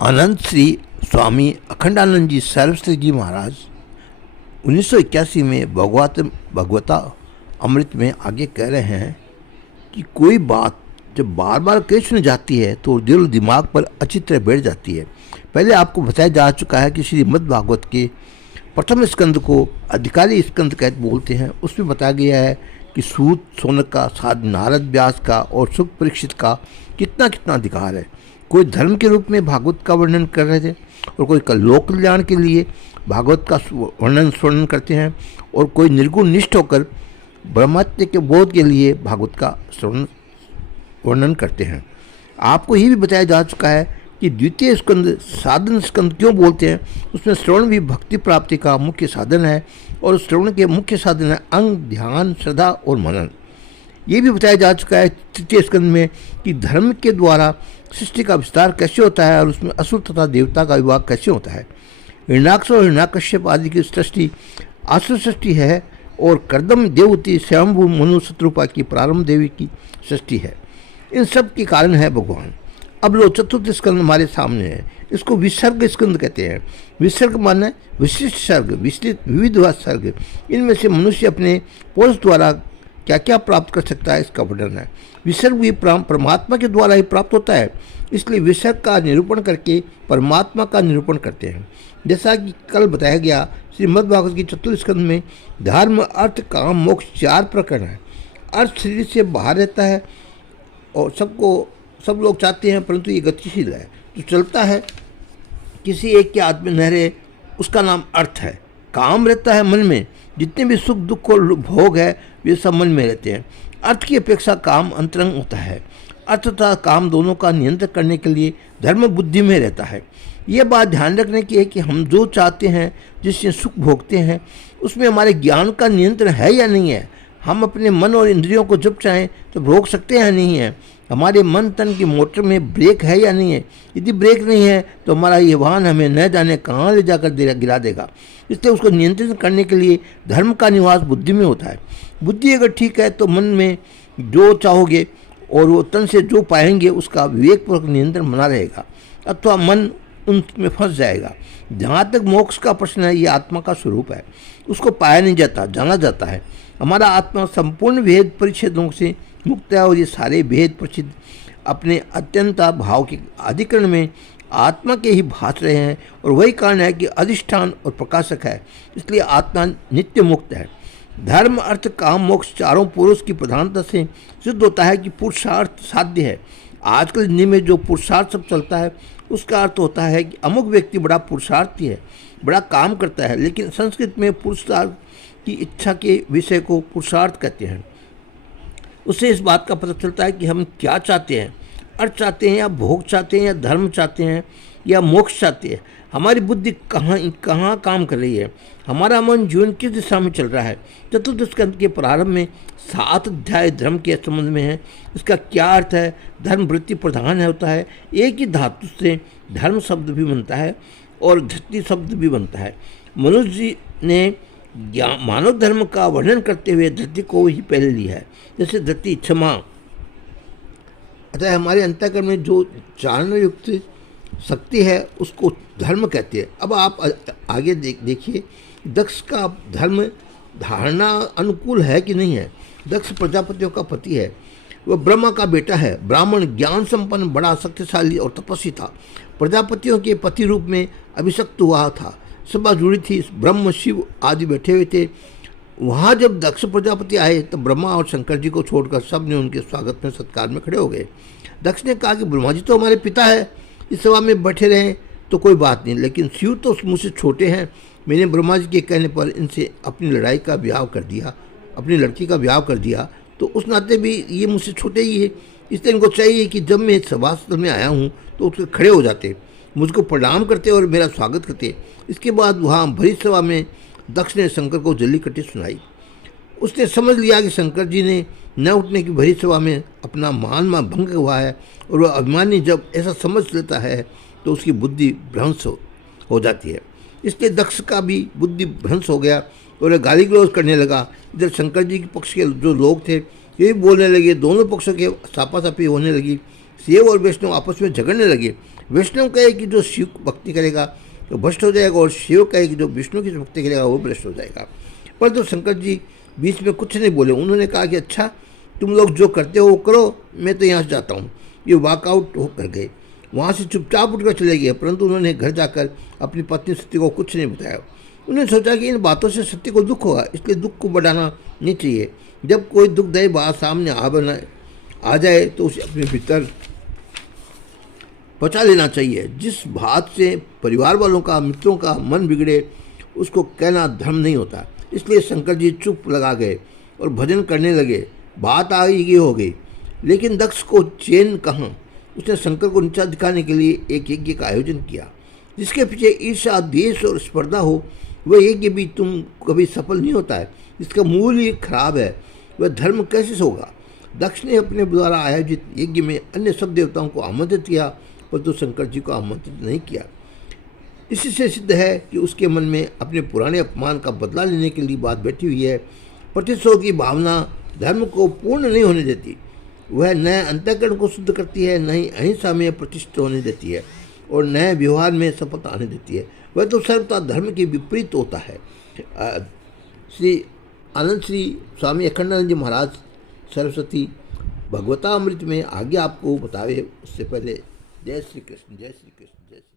अनंत श्री स्वामी अखंडानंद जी सरस्वती जी महाराज 1981 में भगवता अमृत में आगे कह रहे हैं कि कोई बात जब बार बार कही सुनी जाती है तो दिल दिमाग पर अच्छी तरह बैठ जाती है। पहले आपको बताया जा चुका है कि श्रीमद् भागवत के प्रथम स्कंद को अधिकारी स्कंद कहते बोलते हैं। उसमें बताया गया है कि सूत सोनक का, साध नारद व्यास का और सुख परीक्षित का कितना कितना अधिकार है। कोई धर्म के रूप में भागवत का वर्णन कर रहे थे और कोई लोक कल्याण के लिए भागवत का वर्णन करते हैं और कोई निर्गुण निष्ठ होकर ब्रह्मत्य के बोध के लिए भागवत का वर्णन करते हैं। आपको ये भी बताया जा चुका है कि द्वितीय स्कंद साधन स्कंद क्यों बोलते हैं। उसमें श्रवण भी भक्ति प्राप्ति का मुख्य साधन है और श्रवण के मुख्य साधन है अंग, ध्यान, श्रद्धा और मनन। ये भी बताया जा चुका है तृतीय स्कंद में कि धर्म के द्वारा सृष्टि का विस्तार कैसे होता है और उसमें असुर तथा देवता का विभाग कैसे होता है। हिरण्याक्ष और हिरण्याकश्यप आदि की सृष्टि आसुर सृष्टि है और कर्दम देवती स्वयंभू मनु शत्रुपा की प्रारंभ देवी की सृष्टि है। इन सब के कारण है भगवान। अब लो चतुर्थ स्कंद हमारे सामने है। इसको विसर्ग स्कंद कहते हैं। विसर्ग माने विशिष्ट सर्ग, विविध सर्ग। इनमें से मनुष्य अपने पोष द्वारा क्या क्या प्राप्त कर सकता है इसका वर्णन है। विसर्ग भी परमात्मा के द्वारा ही प्राप्त होता है, इसलिए विसर्ग का निरूपण करके परमात्मा का निरूपण करते हैं। जैसा कि कल बताया गया श्रीमद् भागवत की चतुर्थ स्कंद में धर्म, अर्थ, काम, मोक्ष 4 प्रकरण है। अर्थ शरीर से बाहर रहता है और सब लोग चाहते हैं, परंतु ये गतिशील है, जो चलता है किसी एक के हाथ में न रहे, उसका नाम अर्थ है। काम रहता है मन में, जितने भी सुख दुख और भोग है वे सब मन में रहते हैं। अर्थ की अपेक्षा काम अंतरंग होता है। अर्थ तथा काम दोनों का नियंत्रण करने के लिए धर्म बुद्धि में रहता है। यह बात ध्यान रखने की है कि हम जो चाहते हैं, जिससे सुख भोगते हैं, उसमें हमारे ज्ञान का नियंत्रण है या नहीं है। हम अपने मन और इंद्रियों को जब चाहें तो रोक सकते हैं नहीं है। हमारे मन तन की मोटर में ब्रेक है या नहीं है। यदि ब्रेक नहीं है तो हमारा ये वाहन हमें न जाने कहाँ ले जाकर गिरा देगा। इसलिए उसको नियंत्रित करने के लिए धर्म का निवास बुद्धि में होता है। बुद्धि अगर ठीक है तो मन में जो चाहोगे और वो तन से जो पाएंगे उसका विवेकपूर्वक नियंत्रण बना रहेगा, अथवा मन उनमें फंस जाएगा। जहाँ तक मोक्ष का प्रश्न है, ये आत्मा का स्वरूप है, उसको पाया नहीं जाता, जाना जाता है। हमारा आत्मा संपूर्ण भेद परिच्छेदों से मुक्त है और ये सारे भेद परिच्छेद अपने अत्यंत भाव के अधिकरण में आत्मा के ही भास रहे हैं और वही कारण है कि अधिष्ठान और प्रकाशक है। इसलिए आत्मा नित्य मुक्त है। धर्म, अर्थ, काम, मोक्ष चारों पुरुष की प्रधानता से सिद्ध होता है कि पुरुषार्थ साध्य है। आजकल जिंदगी में जो पुरुषार्थ सब चलता है उसका अर्थ होता है कि अमुक व्यक्ति बड़ा पुरुषार्थी है, बड़ा काम करता है, लेकिन संस्कृत में पुरुषार्थ की इच्छा के विषय को पुरुषार्थ कहते हैं। उससे इस बात का पता चलता है कि हम क्या चाहते हैं, अर्थ चाहते हैं या भोग चाहते हैं या धर्म चाहते हैं या मोक्ष चाहते हैं। हमारी बुद्धि कहाँ काम कर रही है, हमारा मन जीवन किस दिशा में चल रहा है। चतुर्थ स्कंद के प्रारंभ में 7 अध्याय धर्म के संबंध में है। इसका क्या अर्थ है। धर्म वृत्ति प्रधान होता है। एक ही धातु से धर्म शब्द भी बनता है और धृति शब्द भी बनता है। मनुष्य जी ने मानव धर्म का वर्णन करते हुए धृति को ही पहले लिया है। जैसे धृति क्षमा, अतः हमारे अंतःकरण में जो चारण युक्त शक्ति है उसको धर्म कहते हैं। अब आप आगे देखिए, दक्ष का धर्म धारणा अनुकूल है कि नहीं है। दक्ष प्रजापतियों का पति है, वह ब्रह्मा का बेटा है, ब्राह्मण, ज्ञान संपन्न, बड़ा शक्तिशाली और तपस्वी था। प्रजापतियों के पति रूप में अभिषक्त हुआ था। सभा जुड़ी थी, ब्रह्म शिव आदि बैठे हुए थे। वहाँ जब दक्ष प्रजापति आए तो ब्रह्मा और शंकर जी को छोड़कर सब ने उनके स्वागत में सत्कार में खड़े हो गए। दक्ष ने कहा कि ब्रह्मा जी तो हमारे पिता है, इस सभा में बैठे रहें तो कोई बात नहीं, लेकिन शिव तो मुझसे छोटे हैं। मैंने ब्रह्मा जी के कहने पर इनसे अपनी लड़की का ब्याह कर दिया, तो उस नाते भी ये मुझसे छोटे ही है। इसलिए इनको चाहिए कि जब मैं सभास्थल में आया हूँ तो उसके खड़े हो जाते, मुझको प्रणाम करते और मेरा स्वागत करते। इसके बाद वहाँ भरी सभा में दक्ष ने शंकर को जल्दी कटी सुनाई। उसने समझ लिया कि शंकर जी ने न उठने की भरी सभा में अपना मान भंग हुआ है, और वह अभिमानी जब ऐसा समझ लेता है तो उसकी बुद्धि भ्रंश हो जाती है। इसलिए दक्ष का भी बुद्धि भ्रंश हो गया और वह गाली गलौज करने लगा। इधर शंकर जी के पक्ष के जो लोग थे ये भी बोलने लगे, दोनों पक्षों के सापासापी होने लगी। सेव और वैष्णव आपस में झगड़ने लगे। वैष्णव कहे कि जो शिव भक्ति करेगा तो भ्रष्ट हो जाएगा, और शिव कहे कि जो विष्णु की भक्ति करेगा वो भ्रष्ट हो जाएगा। परंतु शंकर जी बीच में कुछ नहीं बोले। उन्होंने कहा कि अच्छा, तुम लोग जो करते हो वो करो, मैं तो यहाँ से जाता हूँ। ये वॉकआउट होकर गए, वहाँ से चुपचाप उठकर चले गए। परंतु उन्होंने घर जाकर अपनी पत्नी सत्य को कुछ नहीं बताया। उन्होंने सोचा कि इन बातों से सत्य को दुख होगा, इसलिए दुख को बढ़ाना नहीं चाहिए। जब कोई दुखदायी बात सामने आ जाए तो उसे अपने भीतर पचा लेना चाहिए। जिस बात से परिवार वालों का, मित्रों का मन बिगड़े, उसको कहना धर्म नहीं होता। इसलिए शंकर जी चुप लगा गए और भजन करने लगे। बात आगे हो गई, लेकिन दक्ष को चैन कहाँ। उसने शंकर को नीचा दिखाने के लिए एक यज्ञ का आयोजन किया, जिसके पीछे ईर्ष्या, द्वेष और स्पर्धा हो। वह यज्ञ भी तुम कभी सफल नहीं होता है। इसका मूल ही खराब है, वह धर्म कैसे होगा। दक्ष ने अपने द्वारा आयोजित यज्ञ में अन्य सब देवताओं को आमंत्रित किया, परंतु शंकर जी को आमंत्रित नहीं किया। इसी से सिद्ध है कि उसके मन में अपने पुराने अपमान का बदला लेने के लिए बात बैठी हुई है। प्रतिशोध की भावना धर्म को पूर्ण नहीं होने देती। वह न अंतःकरण को शुद्ध करती है, न ही अहिंसा में प्रतिष्ठित होने देती है, और न व्यवहार में सफलता आने देती है। वह तो सर्वथा धर्म के विपरीत होता है। श्री आनंद श्री स्वामी अखंडानंद जी महाराज सरस्वती भगवतामृत में आगे आपको बतावे, उससे पहले जय श्री कृष्ण, जय श्री कृष्ण, जय श्री।